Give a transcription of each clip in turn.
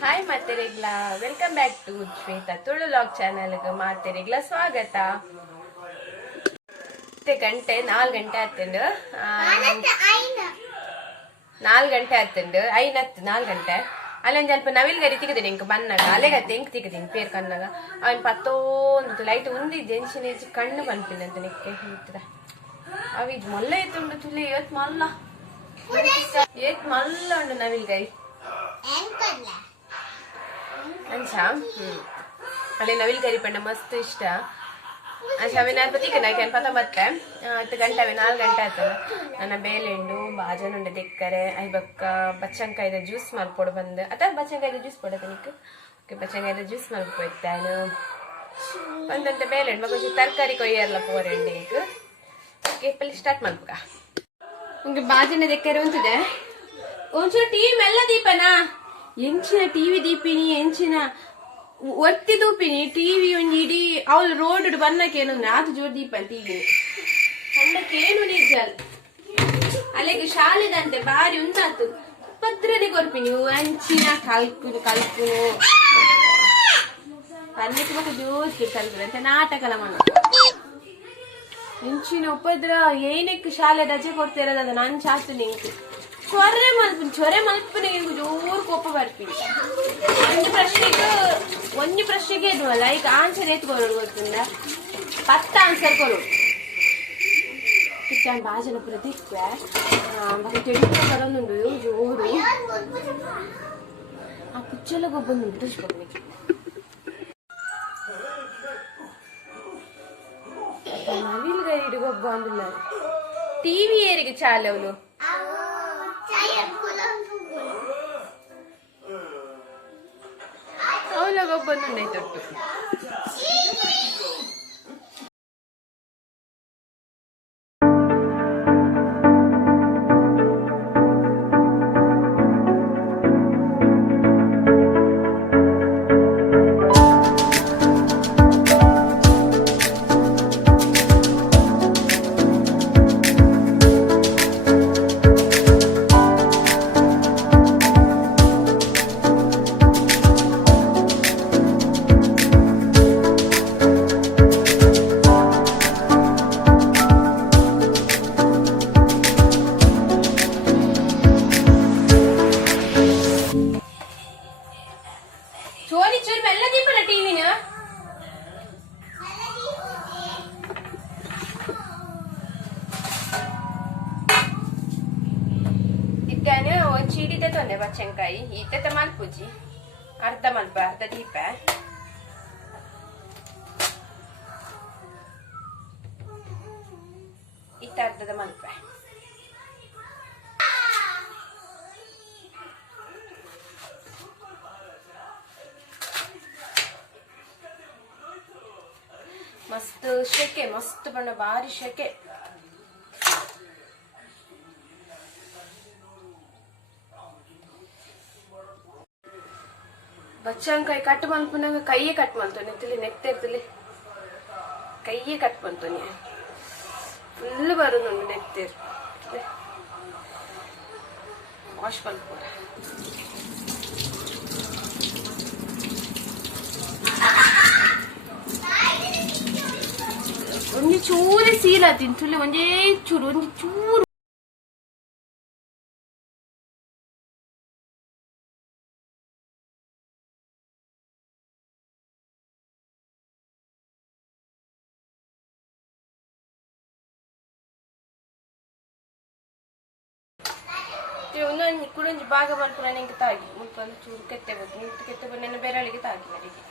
Hi ಮಾತೆರೆಗ್ಲ welcome back to Shwetha ತುಳುಲಾಗ್ ಚಾನಲ್ಗೆ ಮಾತೆರೆಗ್ಲ ಸ್ವಾಗತ. ಗಂಟೆ 4 ಗಂಟೆ ಆತಂಡು 4 ಗಂಟೆ ಆತಂಡು 4 ಗಂಟೆ ಅಲ್ಲೊಂದು ಸ್ವಲ್ಪ ನವಿಲ್ ಗರಿ ತಿಗದಿನಿ ಇಂಕ ಬನ್ನಾಗ ಅಲೆಗತ್ತೆ ಎಂಕ್ ತಿಗದಿನಿ ಪೇರ್ ಕಣ್ಣಾಗ ಅವನ್ ಪತ್ತೊಂದು ಲೈಟ್ ಉಂದಿ ಜೆನ್ಷನ್ ಏಜ್ ಕಣ್ಣು ಬಂಪಿನಂತ ನಿಕ್ಕೆ ಹೇಳ್ತದ ಅವ ಇದು ಮೊಲ್ಲ ಎತ್ತುಂಡು ತುಳಿ ಏತ್ ಮಲ್ಲ ಉಂಡು ನವಿಲ್ ಗೈ ಅಂಚ ಅಲ್ಲಿ ನವಿಲ್ ಗರಿ ಪಂಡ ಮಸ್ತ್ ಇಷ್ಟ ಅಂಚ ಅವಿನ ಪತಿಕನ ಪತ ಮತ್ತೆ 10 ಗಂಟೆ 4 ಗಂಟೆ ಆಯ್ತಲ್ಲ ನನ್ನ ಬೇಲೆಂಡು ಬಾಜನುಂಡೆ ದಿಕ್ಕರೆ ಐಬಕ್ಕ ಬಚ್ಚಂಕಾಯ್ದ ಜ್ಯೂಸ್ ಮಲ್ಪೊಡು ಬಂದು ಅಥವಾ ಬಚ್ಚಂಕಾಯ್ದ ಜ್ಯೂಸ್ ಪಡೋದು ನಿಕ್ ಓಕೆ ಬಚ್ಚಂಕಾಯ್ದ ಜ್ಯೂಸ್ ಮಲ್ಪೋಯ್ತಾನು ಒಂದಂತ ಬೇಲೆಂಡು ಮಗ ತರಕಾರಿ ಕೊಯ್ಯರ್ಲ ಪೋರೆಂಡೆ ಈಗ ಓಕೆ ಪಲ್ಲಿ ಸ್ಟಾರ್ಟ್ ಮಲ್ಪಕ ಉಂಗೆ ಬಾಜನ ದಿಕ್ಕರೆ ಉಂಟಿದೆ ಒಂಚೂರು ಟಿವಿ ಮೆಲ್ಲ ದೀಪನಾ ಎಂಚಿನ ಟಿವಿ ದೀಪಿನಿ ಎಂಚಿನ ಒತ್ತಿ ದೂಪಿನಿ ಟಿವಿ ಒಂದು ಇಡೀ ಅವಳು ರೋಡ್ ಬನ್ನಕೇನು ಅದು ಜೋರ್ ದೀಪ ಟಿವಿ ಹಣ್ಣಕ್ಕೇನು ನಿಜಲ್ ಅಲ್ಲಿಗೆ ಶಾಲೆದಂತೆ ಬಾರಿ ಉಂಟಾತು ಪತ್ರನೆ ಕೊರ್ಪಿನಿ ಅಂಚಿನ ಕಲ್ಪುನು ಪನ್ನಕ್ಕೆ ಮತ್ತೆ ಜೋಸ್ಗೆ ಕಲ್ಪುನು ಅಂತ ನಾಟಕಲ ಮನ ಎಂಚಿನ ಉಪದ್ರ ಏನಕ್ಕೆ ಶಾಲೆ ರಜೆ ಕೊಡ್ತಿರೋದು ಅದು ನಾನು ಶಾಸ್ತ್ರ ನಿಂತು ಚೊರೆ ಮಲ್ಪನೆ ಜೋರ್ ಕೋಪ ಬರ್ತೀನಿ ಒಂದು ಪ್ರಶ್ನೆಗೆ ಇದ್ವಲ್ಲ ಈಗ ಆನ್ಸರ್ ಎತ್ಕೊರೋಡು ಗೊತ್ತಿಲ್ಲ 10 ಆನ್ಸರ್ ಕೊರೋಡು ಚಿಕ್ಕ ಬಾಜನ ಪುರ ದಿಕ್ಕ ಮತ್ತೆ ತೆಡಿಕ ಬರೋದುಂಡು ಜೋರು ಆ ಪುಚ್ಚೆಲ್ಲ ಗೊಬ್ಬಂದುಂಟು ತೋರಿಸ್ಕೊಡ್ಬೇಕು ನವಿಲ್ ಗೈಡ್ ಗೊಬ್ಬ ಅಂದಿಲ್ಲ ಟಿವಿ ಏರಿಗೆ ಚಾಲೆ ಅವಳು ಅವಳಗೊಬ್ಬಂದುಂಡೆ ತೊಟ್ಟು ಒಂದು ಚೀಡಿದೆ ತೊಂದೆ ಬಚ್ಚಂಕಾಯಿ ಈತ ಮಲ್ಪುಜಿ ಅರ್ಧ ಮಲ್ಪ ಅರ್ಧ ದೀಪ ಇತ್ತ ಅರ್ಧದ ಮಲ್ಪ ಮಸ್ತ್ ಶೆಕೆ ಮಸ್ತ್ ಬಣ್ಣ ಬಾರಿ ಶೆಕೆ ಬಚ್ಚಂಕಾಯಿ ಕಟ್ ಮಲ್ಪನಾಗ ಕೈಯೇ ಕಟ್ ಮಲ್ತೋನಿ ತಿಳಿ ನೆತ್ತಿರ್ತಲಿ ಕೈಯೇ ಕಟ್ ಮಲ್ತೋನಿ ಫುಲ್ ಬರೋದು ನೆತ್ತಿರ್ ವಾಶ್ ಮಲ್ಪೋಡ ಒಂದೇ ಚೂರೇ ಸೀಲಾತೀನಿ ತುಳಿ ಒಂದೇ ಚೂರು ಕುಡಂಜಿ ಭಾಗ ಮಲ್ಪುರ ನಿಂಗೆ ತಾಗಿ ಮುಲ್ಪ ಚೂರು ಕೆತ್ತೆ ಬಂದು ಬೆರಳಿಗೆ ತಾಗಿ ಅವರಿಗೆ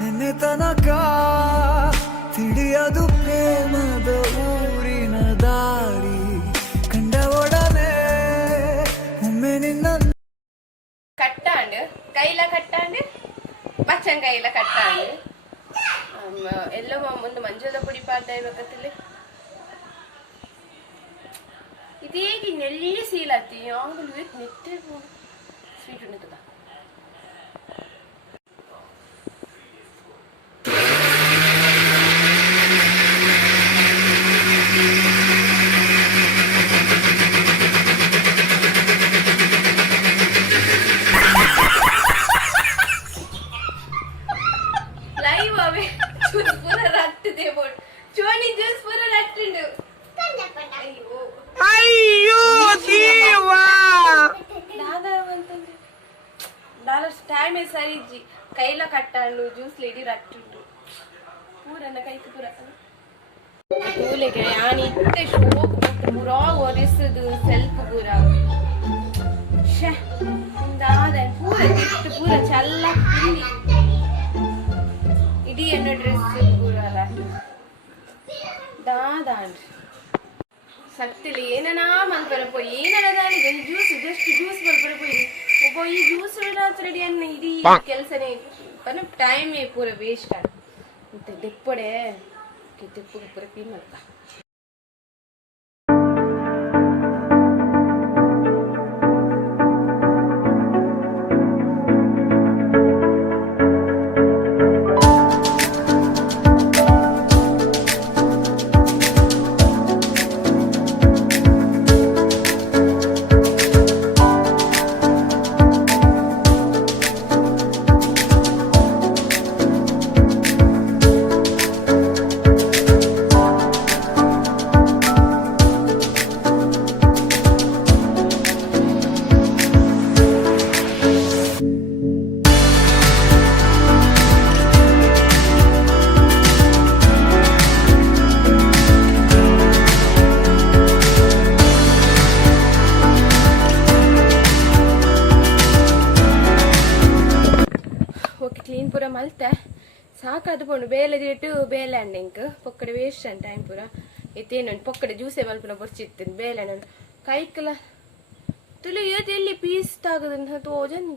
ನಿನ್ನೆ ತನಕ ತಿಳಿಯದು ಪ್ರೇಮದ ಊರಿನ ದಾರಿ ಕಂಡ ಒಡನೆ ಒಮ್ಮೆ ನಿನ್ನ ಕಟ್ಟಾಂಡು ಕೈಲ ಕಟ್ಟಾಂಡು ಬಚ್ಚಂಕಾಯಿಲ ಕಟ್ಟಾಂಡು ಎಲ್ಲೋ ಒಂದು ಮಂಜುಳ ಪುಡಿ ಪಾಡ್ದ ಇರ್ಬೇಕತ್ತಿಲ್ಲ ಇದೇಗಿ ನೆಲ್ಲಿ ಸೀಲತ್ತಿ ಆಂಗಲು ನೆತ್ತೆ ಸ್ವೀಟ್ ಉಂಟದ ಅಂತಂದ್ರೆ ಡಾಲರ್ಸ್ ಟೈಮೇ ಸರಿ ಇಜ್ಜಿ ಕೈಲ ಕಟ್ಟಾಂಡು ಜ್ಯೂಸ್ ಲೇಡಿ ರಟ್ಟುಂಡು ಪೂರನ್ನ ಕೈക്ക് ಪೂರ ತೂಲೆಗೆ ಯಾನ್ ಇತ್ತೆ ಶೋಕ್ ಪೂರ ಒರೆಸದು ಸೆಲ್ಫ್ ಪೂರ ಶೇ ದಾದ ಪೂರ ತಿಟ್ಟು ಪೂರ ಚಲ್ಲ ಇಡೀ ಎನ್ನ ಡ್ರೆಸ್ ಪೂರ ದಾದಾಂಡ್ ಸತ್ತಿಲ್ಲ ಏನನಾ ಮಲ್ಪರ ಪೋಯಿ ಏನದಾನಿಗೆ ಜ್ಯೂಸ್ ಜಸ್ಟ್ ಜ್ಯೂಸ್ ಮಲ್ಪರ ಪೋಯಿ ಒಬ್ಬ ಈ ಜ್ಯೂಸ್ ರೆಡಿ ಅನ್ನ ಇಡೀ ಕೆಲಸನೇ ಪನ ಟೈಮೇ ಪೂರ ವೇಸ್ಟ್ ಅಂತ ದೆಪ್ಪಡೆ ದೆಪ್ಪಗ ಪೂರ ಕ್ಲೀನ್ ಮಾಡ್ತಾ ಕ್ಲೀನ್ ಪೂರ ಮಲ್ತೆ ಸಾಕಾದು ಪೋಂಡು ಬೇಲೆ ದಿಟ್ಟು ಬೇಲೆ ಅಂಡೆ ಇಂಕ್ ಪೊಕ್ಕಡೆ ವೇಸ್ಟ್ ಅಂಡ್ ಟೈಮ್ ಪೂರ ಎತ್ತೇನು ಪೊಕ್ಕಡೆ ಜ್ಯೂಸೆ ಮಲ್ಪುನ ಬರ್ಚಿತ್ತೇನೆ ಬೇಲೆ ನಾನು ಕೈಕಲ ತುಳು ಇವತ್ತು ಎಲ್ಲಿ ಪೀಸ್ ತಾಗದಂತ ತೋಜನ್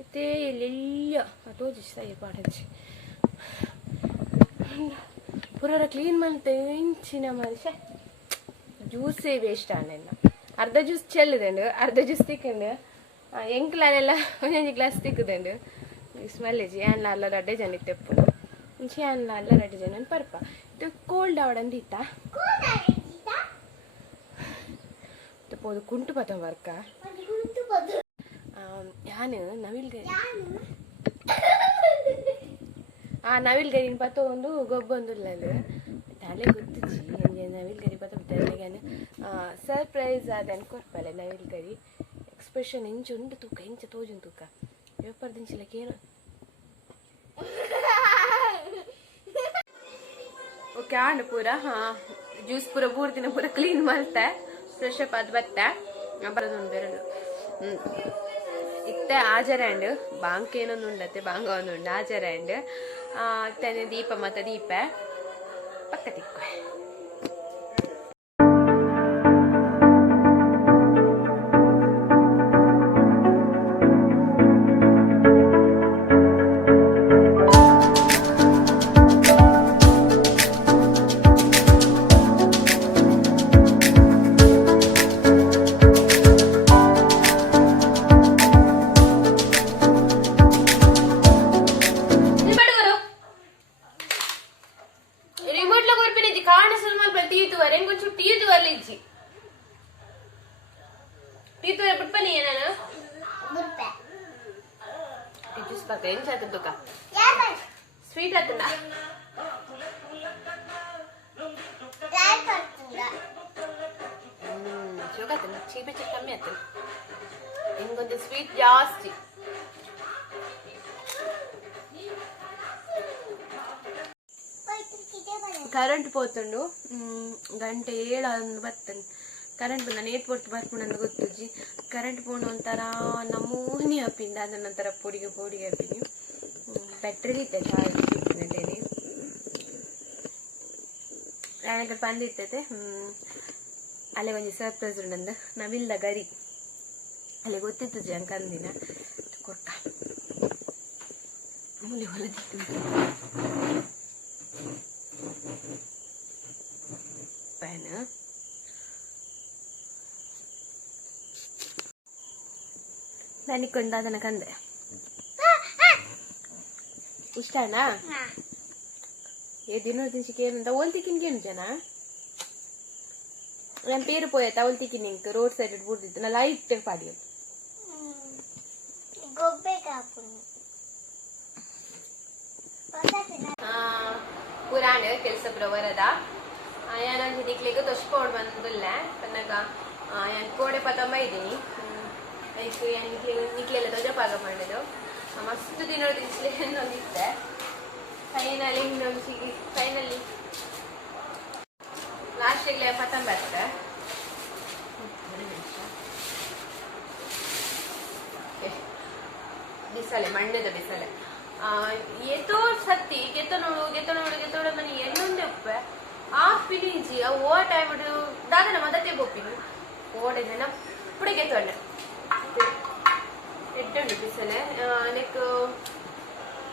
ಎತ್ತೇ ಎಲ್ಲಿಲ್ಲ ತೋಜಿ ಸೈ ಪಾಡಜ್ಜಿ ಪೂರ ಕ್ಲೀನ್ ಮಲ್ತೆ ಇಂಚಿನ ಮನುಷ್ಯ ಜ್ಯೂಸೇ ವೇಸ್ಟ್ ಆನೆಲ್ಲ ಅರ್ಧ ಜ್ಯೂಸ್ ಚೆಲ್ಲದಂಡು ಅರ್ಧ ಜ್ಯೂಸ್ ತಿಕ್ಕಂಡು ಎಂಕ್ಲಾನೆಲ್ಲ ಒಂದೊಂದು ಗ್ಲಾಸ್ ತಿಕ್ಕದಂಡು ಸ್ಮೆಲ್ ಇಜ್ಜಿ ಏನ್ಲ ಅಲ್ಲ ರಡ್ಡೆ ಜನ ತೆಪ್ಪು ಮುಂಚೆ ಏನ್ಲ ಅಲ್ಲ ರಡ್ಡೆ ಜನ ಪರ್ಪ ಇದು ಕೋಲ್ಡ್ ಅವಡಂದಿತ್ತ ತಪ್ಪೋದು ಕುಂಟು ಪತ ವರ್ಕ ಯಾನು ನವಿಲ್ಗರಿ ನವಿಲ್ಗರಿನ ಪತ ಒಂದು ಗೊಬ್ಬೊಂದುಲ್ಲದು ತಲೆ ಗೊತ್ತಿಜ್ಜಿ ನನಗೆ ನವಿಲ್ಗರಿ ಪತ ತಲೆಗೆ ಸರ್ಪ್ರೈಸ್ ಆದ ಕೊರ್ಪಲೆ ನವಿಲ್ಗರಿ ಎಕ್ಸ್ಪ್ರೆಷನ್ ಇಂಚು ಉಂಡು ತೂಕ ಇಂಚ ತೋಜುನ್ ತೂಕ ಪೇಪರ್ ದಿಂಚಲಕ್ಕೇನು ಓಕೆ ಆಂಡ್ ಪೂರ ಜ್ಯೂಸ್ ಪೂರ ಬೂರ್ದಿನ ಪೂರ ಕ್ಲೀನ್ ಮಾಡ್ತೆ ಫ್ರೆಶ್ ಅಪ್ ಅದು ಬತ್ತೆ ಬರೋದೊಂದು ಎರಡು ಇತ್ತೆ ಆಜರಂಡ್ ಬಾಂಕ್ ಏನೊಂದು ಉಂಡತ್ತೆ ಬಾಂಗ ಒಂದು ಉಂಡು ಆಜರಂಡ್ ಇತ್ತನೆ ದೀಪ ಮತ್ತು ದೀಪ ಪಕ್ಕ ತಿಕ್ಕ ಸ್ವೀಟ್ ಆತನ ಚೋಕಾತನ ಚೀಪೆ ಕಮ್ಮಿ ಆತನ ಹಿಂಗೊಂದು ಸ್ವೀಟ್ ಜಾಸ್ತಿ ಕರೆಂಟ್ పోతుండు ಗಂಟೆ 7 ಬರ್ತನ್ ಕರೆಂಟ್ ಬಂದ ನೇಟ್ ಪೊರ್ತು ಬರ್ಪುಂಡು ಗೊತ್ತುಜಿ ಕರೆಂಟ್ ಪೋಂಡು ಒಂಥರ ನಮೂನಿ ಹಾಪಿಂದ ಅದನ್ನ ಒಂಥರ ಪೊಡಿಗೆ ಹಾಪಿನಿ ಬ್ಯಾಟ್ರಿ ಇತ್ತೆ ಚಾರ್ಜ್ ಗಂಟೆಲಿ ನನಗೆ ಬಂದಿರ್ತೈತೆ ಅಲ್ಲೇ ಒಂದು ಸರ್ಪ್ರೈಸ್ ಉಂಡಂದು ನವಿಲ್ದ ಗರಿ ಅಲ್ಲೇ ಗೊತ್ತಿತ್ತು ಜಿ ಅಂಕಂದಿನ ಕೊಟ್ಟ ಮೂಲೆ ಹೊಲದಿತ್ತು ಪ್ಯಾನ್ ನನಗೊಂದು ಅದನ್ನ ಕಂದೆ ಇಷ್ಟನಾ ದಿನ ತಿನ್ಸಿಕೇನಂತ ಓಲ್ತಿಕ್ಕಿನ್ಗೇನು ಜನ ನನ್ನ ಪೇರು ಪೋಯತ್ತ ಓಲ್ತಿಕ್ಕಿನ್ ಇಂಕ್ ರೋಡ್ ಸೈಡ್ ಬೂಡ್ದಿತ್ತು ನಾ ಲೈಟ್ ಪಾಡಿ ಪುರಾಣ ಕೆಲಸ ಪ್ರವರದ ಯಾನಂತ ದಿಕ್ಲಿಗೆ ತೊಚ್ಕೊಂಡು ಬಂದಿಲ್ಲ ಕನ್ನಗ ಕೋಡೆ ಪತಂಬ ಇದ್ದೀನಿ ಲೈಕ್ ನಿಕ್ಲೆಲ್ಲ ಧ್ವಜಪಾಗ ಮಾಡೋದು ಮಸ್ತ್ ತಿನ್ನೋದು ಇಸ್ಲೆ ಒಂದಿತ್ತೆ ಫೈನಲಿ ಫೈನಲಿ ಲಾಸ್ಟಿಗೆ ಪತಂ ಬರುತ್ತೆ ಬಿಸಲೆ ಮಣ್ಣದ ಬಿಸಲೆ ಎತ್ತೋ ಸತ್ತಿ ಗೆತ್ತೋಡು ಮನೆ ಎಲ್ಲೊಂದೆ ಉಪ್ಪೆ ಆ ಪಿಲಿಂಚಿ ಓ ಟೈಮ್ ದಾದನ ಮದತೆ ಬೋಪಿನಿ ಓಡೆ ಜನ ಪುಡೆ ಗೆತ್ತೋಡೆ ಎಡ್ಡುಂಡು ಬಿಸಲೆ ನೆಕ್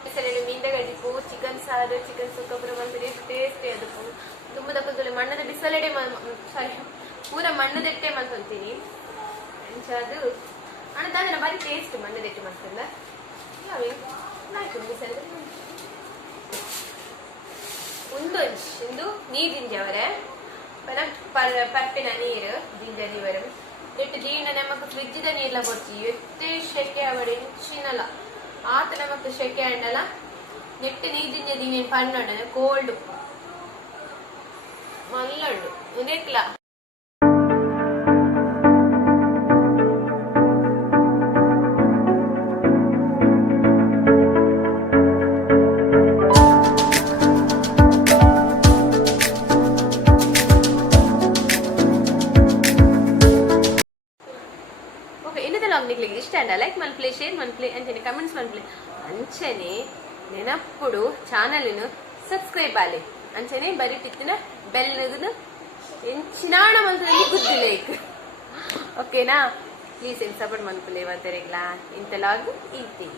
ಬಿಸಲೆ ಮೀನ್ದ ಗಡಿಪು ಚಿಕನ್ ಸಾರು ಚಿಕನ್ ಸುಕ್ಕಪುರ ಬಂದ್ರೆ ಟೇಸ್ಟಿ ಅದಪ್ಪು ತುಂಬ ದಕ್ಕದಲ್ಲಿ ಮಣ್ಣದ ಬಿಸಲೆಡೆ ಸಾರಿ ಪೂರ ಮಣ್ಣದೆಟ್ಟೆ ಮಾಡ್ಕೊಂತೀನಿ ಅದು ಅಣ್ಣದಾದನ ಬಾರಿ ಟೇಸ್ಟ್ ಮಣ್ಣದೆಟ್ಟು ಮಾಡ್ತಲ್ಲ ಬಿಸಲೆ ಒಂದು ನೀರಿಂಜವರೆ ಪರ್ಪಿನ ನೀರು ಜಿಂಜರಿ ವരും എന്നിട്ട് ജീന നമുക്ക് ഫ്രിഡ്ജിന്റെ നീരില പൊടിച്ച് എട്ട് ശെക്ക അവിടെ ചിന്നല ആത്ത നമുക്ക് ശെക്ക ഉണ്ടല്ല നെട്ട് നീജിഞ്ച ദീന പണ്ണുണ്ട് കോൾഡ് നല്ലുണ്ട് ഉനേക്കില്ല ఇష్ట అండి లైక్ మన ప్లే షేర్ మన ప్లే అంచని కమెంట్స్ మన ప్లే అంచని నేనప్పుడు ఛానల్ను సబ్స్క్రైబ్ ఆలి అంచని బరి పిత్తిన బెల్ నగును ఎంచినాಣ ಮಂತದಲ್ಲಿ ಗುದ್ದಿ ಲೈಕ್ ಓಕೆನಾ ಪ್ಲೀಸ್ ಏನು ಸಪೋರ್ಟ್ ಮಾಡ್ಕೊಳ್ಳಿ ಇವತ್ತರೆಗ್ಲಾ ಇಂತ ಲಾಗ್ ಇರ್ತೀನಿ